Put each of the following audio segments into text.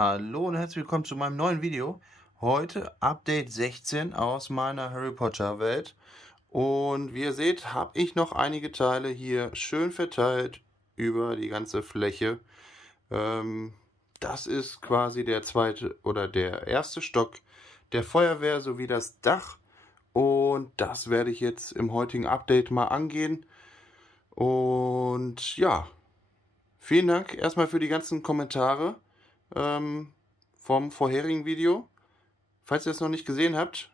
Hallo und herzlich willkommen zu meinem neuen Video. Heute Update 16 aus meiner Harry Potter Welt. Und wie ihr seht, habe ich noch einige Teile hier schön verteilt über die ganze Fläche. Das ist quasi der zweite oder der erste Stock der Feuerwehr sowie das Dach. Und das werde ich jetzt im heutigen Update mal angehen. Und ja, vielen Dank erstmal für die ganzen Kommentare vom vorherigen Video. Falls ihr es noch nicht gesehen habt,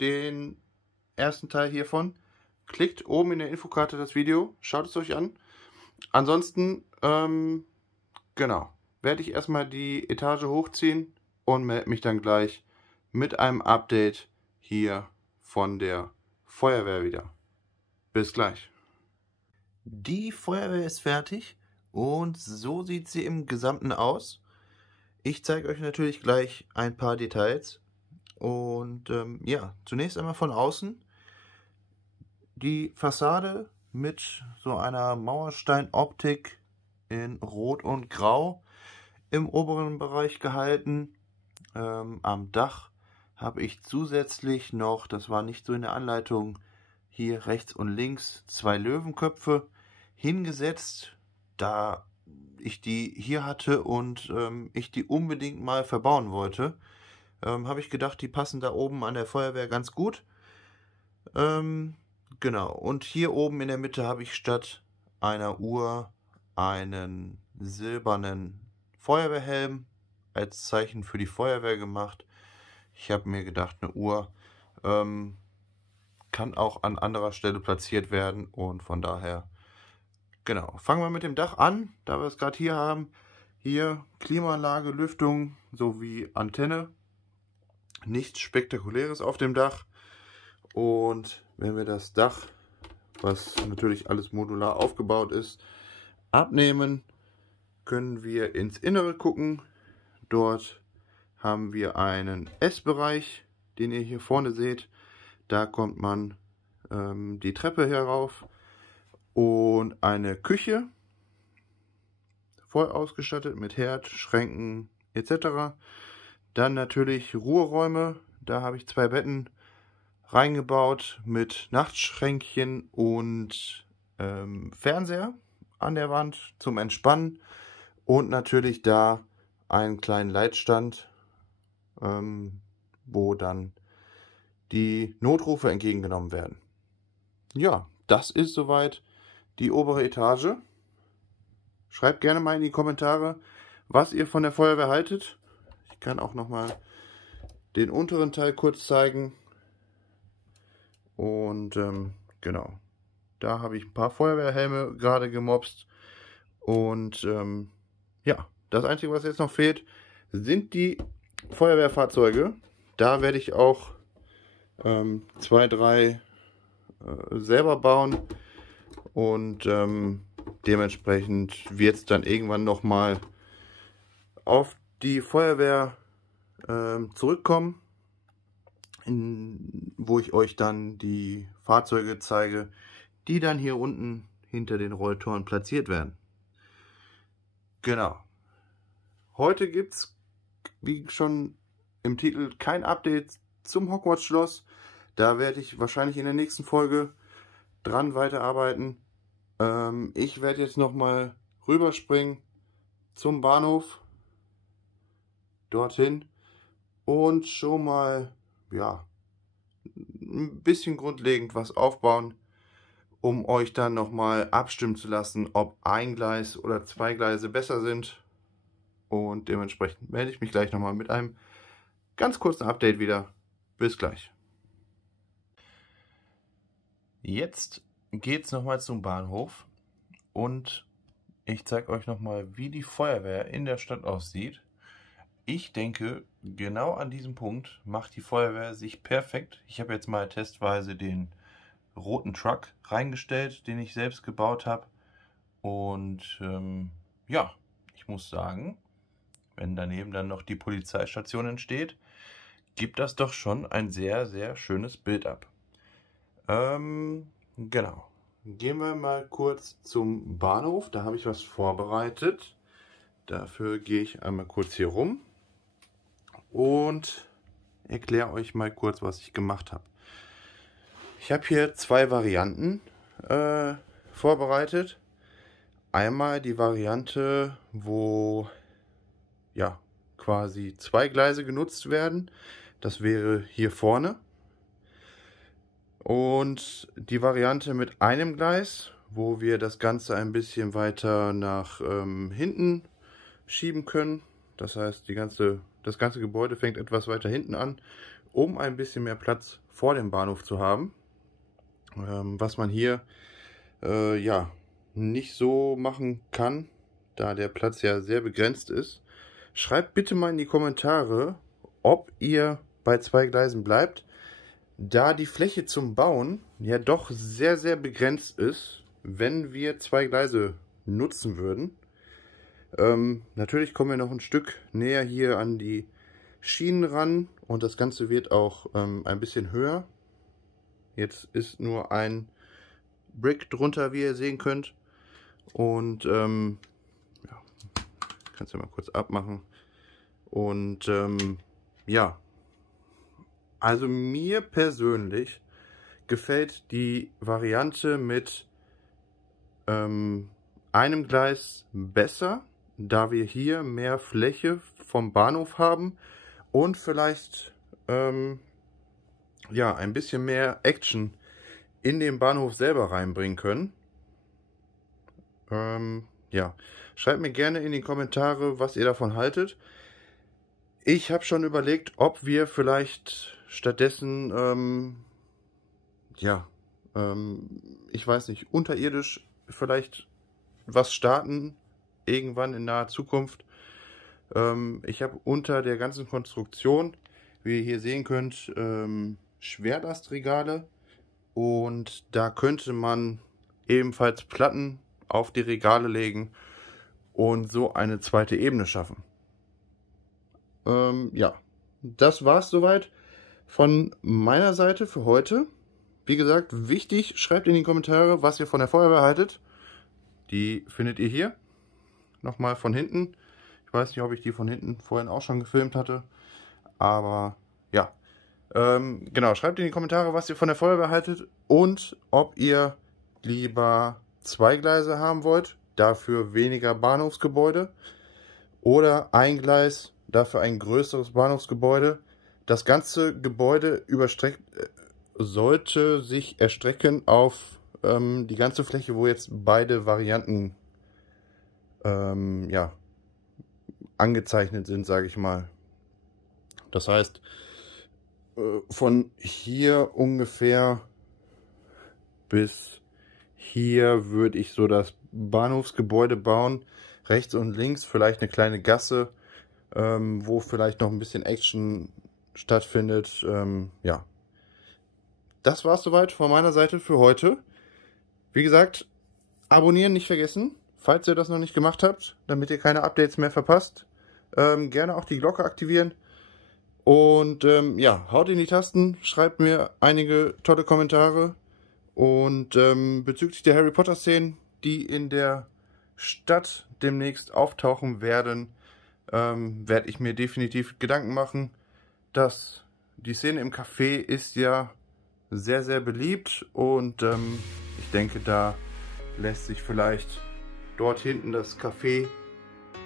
den ersten Teil hiervon, klickt oben in der Infokarte das Video, schaut es euch an. Ansonsten, genau, werde ich erstmal die Etage hochziehen und melde mich dann gleich mit einem Update hier von der Feuerwehr wieder. Bis gleich. Die Feuerwehr ist fertig und so sieht sie im Gesamten aus. Ich zeige euch natürlich gleich ein paar Details und ja, zunächst einmal von außen. Die Fassade mit so einer Mauersteinoptik in Rot und Grau im oberen Bereich gehalten. Am Dach habe ich zusätzlich noch, das war nicht so in der Anleitung, hier rechts und links 2 Löwenköpfe hingesetzt, da ich die hier hatte und ich die unbedingt mal verbauen wollte, habe ich gedacht, die passen da oben an der Feuerwehr ganz gut. Genau, und hier oben in der Mitte habe ich statt einer Uhr einen silbernen Feuerwehrhelm als Zeichen für die Feuerwehr gemacht. Ich habe mir gedacht, eine Uhr kann auch an anderer Stelle platziert werden und von daher, genau, fangen wir mit dem Dach an, da wir es gerade hier haben. Hier Klimaanlage, Lüftung sowie Antenne. Nichts Spektakuläres auf dem Dach. Und wenn wir das Dach, was natürlich alles modular aufgebaut ist, abnehmen, können wir ins Innere gucken. Dort haben wir einen Essbereich, den ihr hier vorne seht. Da kommt man die Treppe herauf und eine Küche, voll ausgestattet mit Herd, Schränken etc. Dann natürlich Ruheräume, da habe ich 2 Betten reingebaut mit Nachtschränkchen und Fernseher an der Wand zum Entspannen und natürlich da einen kleinen Leitstand, wo dann die Notrufe entgegengenommen werden. Ja, das ist soweit die obere Etage. Schreibt gerne mal in die Kommentare, was ihr von der Feuerwehr haltet. Ich kann auch noch mal den unteren Teil kurz zeigen. Und genau, da habe ich ein paar Feuerwehrhelme gerade gemopst. Und ja, das Einzige, was jetzt noch fehlt, sind die Feuerwehrfahrzeuge. Da werde ich auch 2, 3 selber bauen. Und dementsprechend wird es dann irgendwann nochmal auf die Feuerwehr zurückkommen, wo ich euch dann die Fahrzeuge zeige, die dann hier unten hinter den Rolltoren platziert werden. Genau. Heute gibt es, wie schon im Titel, kein Update zum Hogwarts-Schloss. Da werde ich wahrscheinlich in der nächsten Folge dran weiterarbeiten. Ich werde jetzt nochmal rüberspringen zum Bahnhof, dorthin, und schon mal, ja, ein bisschen grundlegend was aufbauen, um euch dann nochmal abstimmen zu lassen, ob ein Gleis oder 2 Gleise besser sind. Und dementsprechend melde ich mich gleich nochmal mit einem ganz kurzen Update wieder. Bis gleich. Jetzt geht es nochmal zum Bahnhof und ich zeige euch nochmal, wie die Feuerwehr in der Stadt aussieht. Ich denke, genau an diesem Punkt macht die Feuerwehr sich perfekt. Ich habe jetzt mal testweise den roten Truck reingestellt, den ich selbst gebaut habe. Und ja, ich muss sagen, wenn daneben dann noch die Polizeistation entsteht, gibt das doch schon ein sehr, sehr schönes Bild ab. Genau. Gehen wir mal kurz zum Bahnhof. Da habe ich was vorbereitet. Dafür gehe ich einmal kurz hier rum. und erkläre euch mal kurz, was ich gemacht habe. Ich habe hier zwei Varianten vorbereitet. Einmal die Variante, wo ja quasi zwei Gleise genutzt werden. Das wäre hier vorne. Und die Variante mit einem Gleis, wo wir das Ganze ein bisschen weiter nach hinten schieben können. Das heißt, das ganze Gebäude fängt etwas weiter hinten an, um ein bisschen mehr Platz vor dem Bahnhof zu haben. Was man hier ja nicht so machen kann, da der Platz ja sehr begrenzt ist. Schreibt bitte mal in die Kommentare, ob ihr bei zwei Gleisen bleibt, da die Fläche zum Bauen ja doch sehr, sehr begrenzt ist, wenn wir zwei Gleise nutzen würden. Natürlich kommen wir noch ein Stück näher hier an die Schienen ran und das Ganze wird auch ein bisschen höher. Jetzt ist nur ein Brick drunter, wie ihr sehen könnt. Und ja, kannst du mal kurz abmachen. Und ja, also mir persönlich gefällt die Variante mit einem Gleis besser, da wir hier mehr Fläche vom Bahnhof haben und vielleicht ja ein bisschen mehr Action in den Bahnhof selber reinbringen können. Ja, schreibt mir gerne in die Kommentare, was ihr davon haltet. Ich habe schon überlegt, ob wir vielleicht stattdessen, ja, ich weiß nicht, unterirdisch vielleicht was starten, irgendwann in naher Zukunft. Ich habe unter der ganzen Konstruktion, wie ihr hier sehen könnt, Schwerlastregale und da könnte man ebenfalls Platten auf die Regale legen und so eine zweite Ebene schaffen. Ja, das war's soweit von meiner Seite für heute. Wie gesagt, wichtig, schreibt in die Kommentare, was ihr von der Feuerwehr haltet. Die findet ihr hier. Nochmal von hinten. Ich weiß nicht, ob ich die von hinten vorhin auch schon gefilmt hatte. Aber ja, genau, schreibt in die Kommentare, was ihr von der Feuerwehr haltet und ob ihr lieber zwei Gleise haben wollt, dafür weniger Bahnhofsgebäude, oder ein Gleis, dafür ein größeres Bahnhofsgebäude. Das ganze Gebäude sollte sich erstrecken auf die ganze Fläche, wo jetzt beide Varianten ja, angezeichnet sind, sage ich mal. Das heißt, von hier ungefähr bis hier würde ich so das Bahnhofsgebäude bauen. Rechts und links vielleicht eine kleine Gasse, wo vielleicht noch ein bisschen Action stattfindet. Ja, das war's soweit von meiner Seite für heute. Wie gesagt, abonnieren nicht vergessen, falls ihr das noch nicht gemacht habt, damit ihr keine Updates mehr verpasst. Gerne auch die Glocke aktivieren. Und ja, haut in die Tasten, schreibt mir einige tolle Kommentare. Und bezüglich der Harry Potter Szenen, die in der Stadt demnächst auftauchen werden, werde ich mir definitiv Gedanken machen. Die Szene im Café ist ja sehr, sehr beliebt und ich denke, da lässt sich vielleicht dort hinten das Café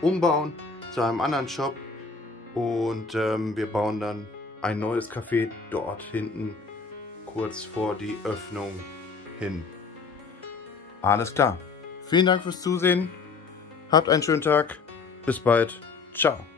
umbauen zu einem anderen Shop und wir bauen dann ein neues Café dort hinten kurz vor die Öffnung hin. Alles klar. Vielen Dank fürs Zusehen. Habt einen schönen Tag. Bis bald. Ciao.